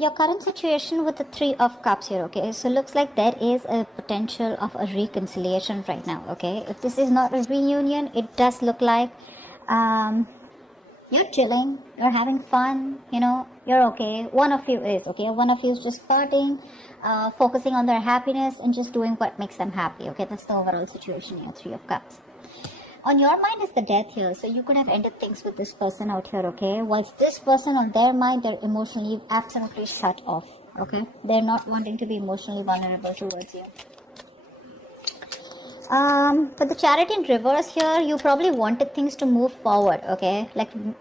Your current situation with the Three of Cups here, okay? So looks like there is a potential of a reconciliation right now, okay? If this is not a reunion, it does look like you're chilling, you're having fun, you're okay. One of you is, okay? One of you is just partying, focusing on their happiness and just doing what makes them happy, okay? That's the overall situation here, Three of Cups. On your mind is the death here, so you could have ended things with this person out here, okay? Whilst this person on their mind, they're emotionally absolutely shut off, okay? They're not wanting to be emotionally vulnerable towards you. For the Chariot in reverse here, you probably wanted things to move forward, okay?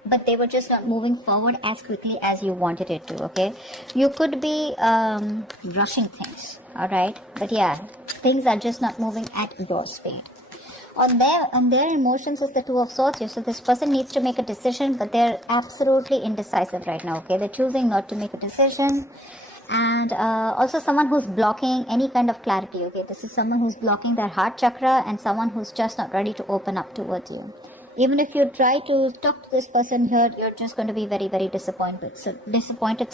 But they were just not moving forward as quickly as you wanted it to, okay? You could be rushing things, alright? But yeah, things are just not moving at your speed. On their emotions is the Two of Swords here. So this person needs to make a decision, but they're absolutely indecisive right now, okay? They're choosing not to make a decision. And also someone who's blocking any kind of clarity, okay? This is someone who's blocking their heart chakra and someone who's just not ready to open up towards you. Even if you try to talk to this person here, you're just going to be very, very disappointed. So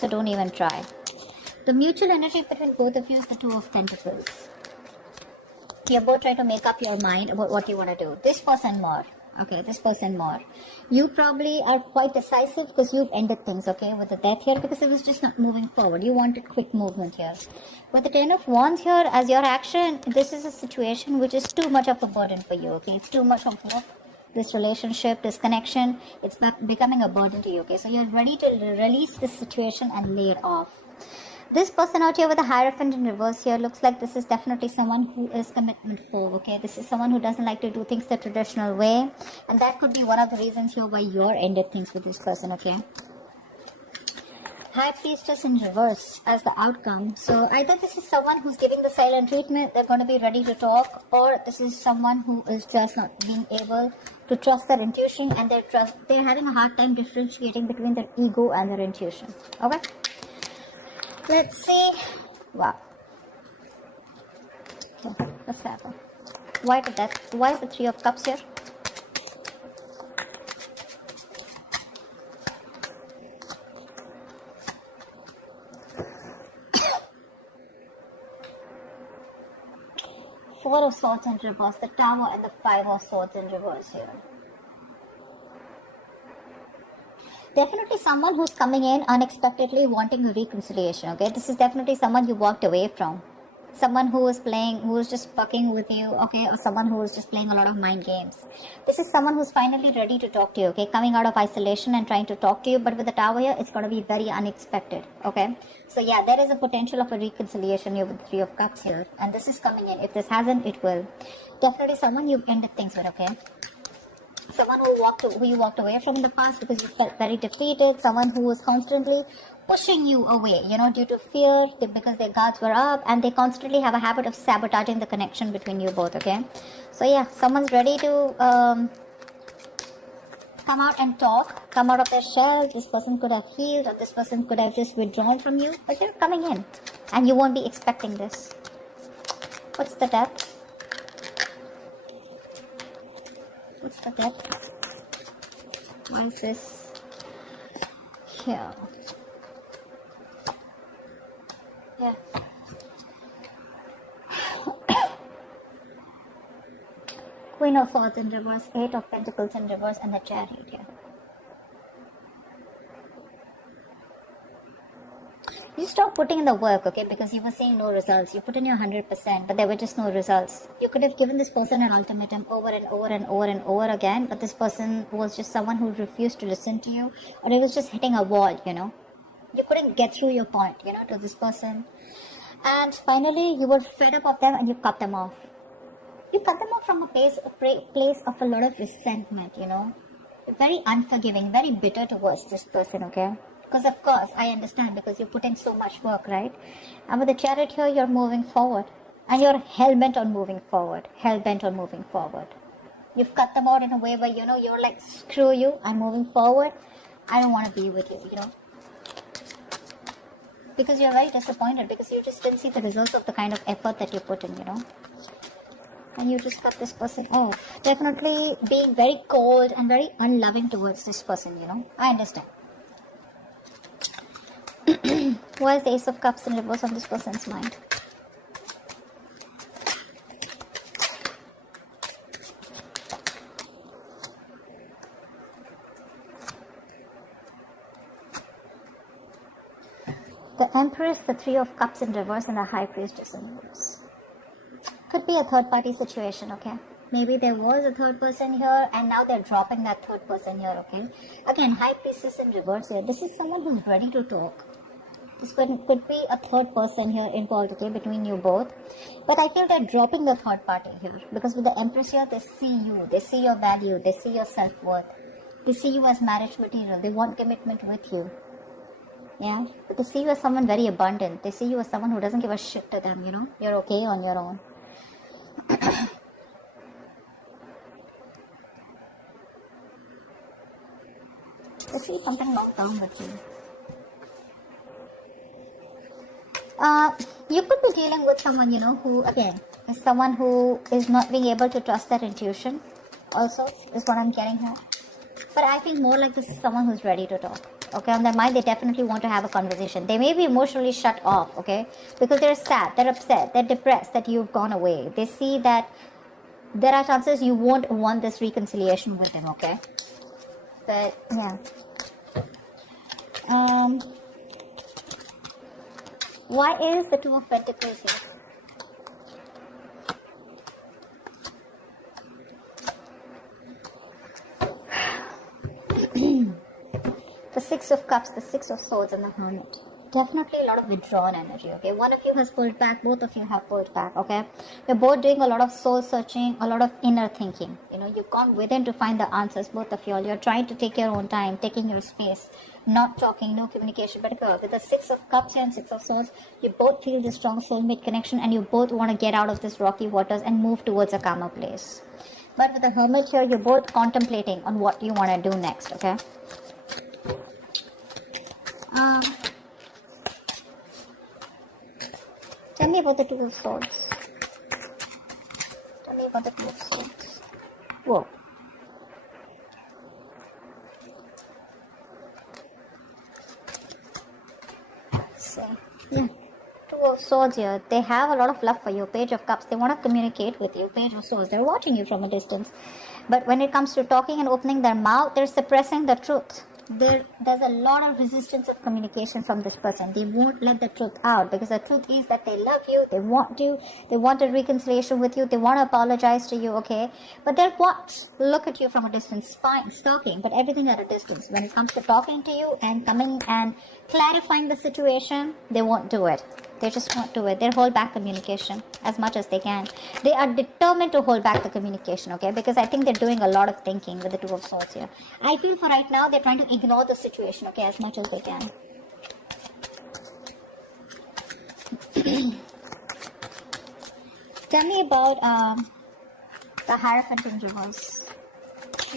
don't even try. The mutual energy between both of you is the Two of Pentacles. You're both trying to make up your mind about what you want to do. This person more. Okay, this person more. You probably are quite decisive because you've ended things, okay, with the death here because it was just not moving forward. You wanted quick movement here. With the Ten of Wands here, as your action, this is a situation which is too much of a burden for you, okay? It's too much of work. This relationship, this connection, it's becoming a burden to you, okay? So you're ready to release this situation and lay it off. This person out here with the Hierophant in reverse here looks like this is definitely someone who is commitment phobe, okay? This is someone who doesn't like to do things the traditional way. And that could be one of the reasons here why you're ended things with this person, okay? High Priestess in reverse as the outcome. So either this is someone who's giving the silent treatment, they're going to be ready to talk, or this is someone who is just not being able to trust their intuition and they're having a hard time differentiating between their ego and their intuition, okay? Let's see. Wow. Okay, let's have a. Why did that? Why is the Three of Cups here? Four of Swords in reverse, the Tower and the Five of Swords in reverse here. Definitely someone who's coming in unexpectedly wanting a reconciliation, okay? This is definitely someone you walked away from. Someone who is just fucking with you, okay? Or someone who is just playing a lot of mind games. This is someone who's finally ready to talk to you, okay? Coming out of isolation and trying to talk to you, but with the Tower here, it's going to be very unexpected, okay? So yeah, there is a potential of a reconciliation here with the Three of Cups here. And this is coming in. If this hasn't, it will. Definitely someone you've ended things with, okay? Someone who you walked away from in the past because you felt very defeated. Someone who was constantly pushing you away, due to fear, because their guards were up, and they constantly have a habit of sabotaging the connection between you both, okay? So yeah, someone's ready to come out and talk, come out of their shell. This person could have healed, or this person could have just withdrawn from you, but they're coming in, and you won't be expecting this. What's the depth? What's the depth? Why is this here? Yeah. Queen of Swords in reverse, Eight of Pentacles in reverse, and the Chariot here. You stopped putting in the work, okay, because you were seeing no results. You put in your 100%, but there were just no results. You could have given this person an ultimatum over and over and over and over again, but this person was just someone who refused to listen to you, or it was just hitting a wall, You couldn't get through your point, to this person. And finally, you were fed up of them and you cut them off. You cut them off from a place of a lot of resentment, Very unforgiving, very bitter towards this person, okay? Because of course, I understand, because you put in so much work, right? And with the Chariot here, you're moving forward. And you're hell-bent on moving forward. Hell-bent on moving forward. You've cut them out in a way where, you're like, screw you, I'm moving forward. I don't want to be with you, Because you're very disappointed, because you just didn't see the results of the kind of effort that you put in, And you just cut this person off. Definitely being very cold and very unloving towards this person, I understand. Why is the Ace of Cups in reverse on this person's mind? The Empress, the Three of Cups in reverse, and the High Priestess in reverse. Could be a third party situation, okay? Maybe there was a third person here and now they're dropping that third person here, okay? Again, High Priestess in reverse here. This is someone who's ready to talk. This could be a third person here involved, okay, between you both. But I feel they're dropping the third party here. Because with the Empress here, they see you. They see your value. They see your self-worth. They see you as marriage material. They want commitment with you. Yeah? But they see you as someone very abundant. They see you as someone who doesn't give a shit to them, you know? You're okay on your own. They see something long term with you. You could be dealing with someone, you know, who, again, is someone who is not being able to trust their intuition, also, is what I'm getting here. But I think more like this is someone who's ready to talk. Okay, on their mind, they definitely want to have a conversation. They may be emotionally shut off, okay, because they're sad, they're upset, they're depressed that you've gone away. They see that there are chances you won't want this reconciliation with them, okay? But, yeah. Why is the Two of Pentacles here? The Six of Cups, the Six of Swords, and the Hermit. Definitely a lot of withdrawn energy, okay? One of you has pulled back, both of you have pulled back, okay? You're both doing a lot of soul searching, a lot of inner thinking. You know, you've gone within to find the answers, both of you all. You're trying to take your own time, taking your space, not talking, no communication. But with the Six of Cups and Six of Swords, you both feel this strong soulmate connection and you both want to get out of this rocky waters and move towards a calmer place. But with the Hermit here, you're both contemplating on what you want to do next, okay? Tell me about the Two of Swords. Tell me about the Two of Swords. Whoa. So, yeah. Two of Swords here. They have a lot of love for you. Page of Cups. They want to communicate with you. Page of Swords. They're watching you from a distance. But when it comes to talking and opening their mouth, they're suppressing the truth. There's a lot of resistance of communication from this person. They won't let the truth out because the truth is that they love you, they want a reconciliation with you, they want to apologize to you, okay? But they'll look at you from a distance, stalking, but everything at a distance. When it comes to talking to you and coming and clarifying the situation, they won't do it. They just won't do it. They'll hold back communication as much as they can. They are determined to hold back the communication, okay? Because I think they're doing a lot of thinking with the Two of Swords here. I feel for right now, they're trying to ignore the situation, okay, as much as they can. Tell me about the Hierophant in reverse.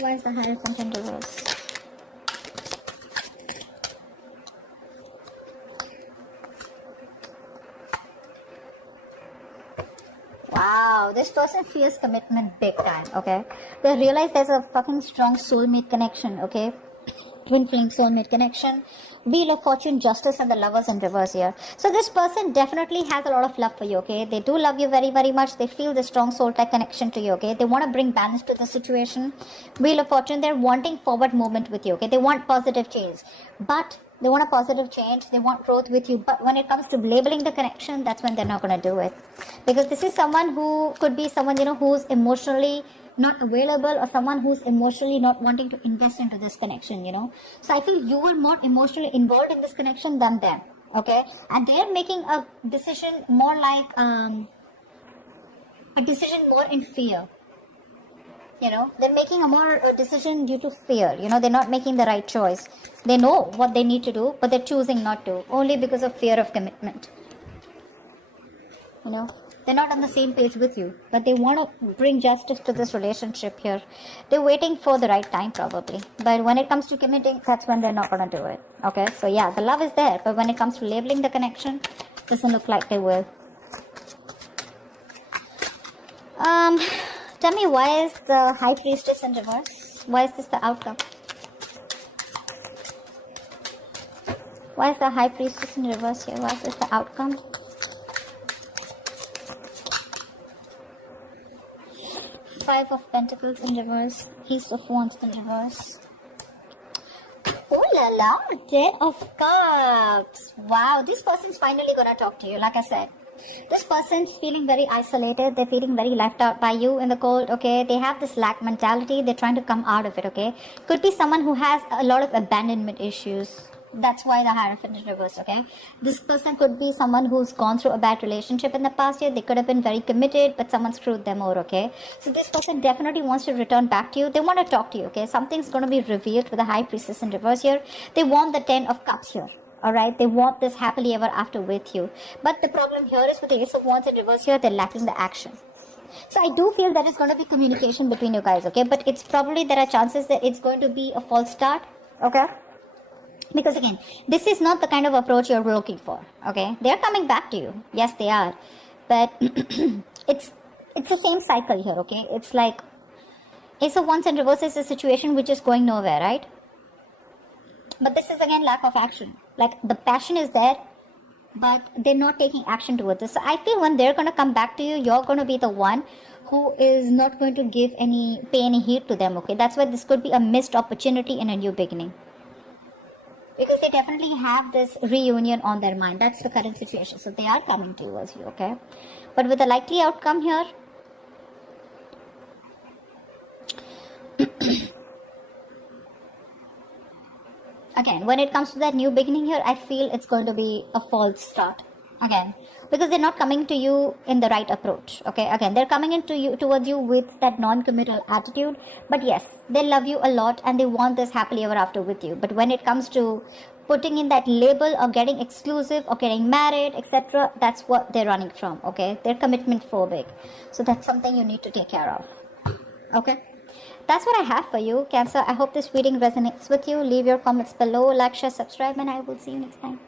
Why is the Hierophant in reverse? Wow, this person feels commitment big time, okay? They realize there's a fucking strong soulmate connection, okay? Twin flame soulmate connection. Wheel of Fortune, Justice, and the Lovers in reverse here. So this person definitely has a lot of love for you, okay? They do love you very, very much. They feel the strong soul-type connection to you, okay? They want to bring balance to the situation. Wheel of Fortune, they're wanting forward movement with you, okay? They want positive change. But they want a positive change. They want growth with you. But when it comes to labeling the connection, that's when they're not going to do it. Because this is someone who could be someone, you know, who's emotionally not available or someone who's emotionally not wanting to invest into this connection, you know. So I feel you were more emotionally involved in this connection than them, okay? And they're making a decision more like a decision more in fear. You know, they're making a decision due to fear. You know, they're not making the right choice. They know what they need to do, but they're choosing not to, only because of fear of commitment. You know, they're not on the same page with you, but they want to bring justice to this relationship here. They're waiting for the right time probably. But when it comes to committing, that's when they're not going to do it. Okay, so yeah, the love is there, but when it comes to labeling the connection, doesn't look like they will. Tell me, why is the High Priestess in reverse? Why is this the outcome? Why is the High Priestess in reverse here? What is the outcome? Five of Pentacles in reverse. Ace of Wands in reverse. Oh la la, Ten of Cups. Wow, this person's finally gonna talk to you. Like I said, this person's feeling very isolated. They're feeling very left out by you in the cold. Okay, they have this lack mentality. They're trying to come out of it. Okay, could be someone who has a lot of abandonment issues. That's why the Hierophant in reverse. Okay, this person could be someone who's gone through a bad relationship in the past year. They could have been very committed, but someone screwed them over. Okay, so this person definitely wants to return back to you. They want to talk to you. Okay, something's going to be revealed with the High Priestess in reverse here. They want the Ten of Cups here. Alright, they want this happily ever after with you. But the problem here is with the Ace of Wands in reverse here, they're lacking the action. So I do feel that it's going to be communication between you guys, okay? But it's probably, there are chances that it's going to be a false start, okay? Because again, this is not the kind of approach you're looking for, okay? They're coming back to you. Yes, they are. But it's the same cycle here, okay? It's like Ace of Wands in reverse is a situation which is going nowhere, right? But this is again lack of action. Like the passion is there, but they're not taking action towards this. So I feel when they're going to come back to you, you're going to be the one who is not going to pay any heed to them, okay? That's why this could be a missed opportunity in a new beginning. Because they definitely have this reunion on their mind. That's the current situation. So they are coming towards you, okay? But with a likely outcome here, again, when it comes to that new beginning here, I feel it's going to be a false start. Again, because they're not coming to you in the right approach. Okay, again, they're coming towards you with that non-committal attitude. But yes, they love you a lot and they want this happily ever after with you. But when it comes to putting in that label or getting exclusive or getting married, etc., that's what they're running from. Okay, they're commitment phobic. So that's something you need to take care of. Okay. That's what I have for you, Cancer. I hope this reading resonates with you. Leave your comments below, like, share, subscribe, and I will see you next time.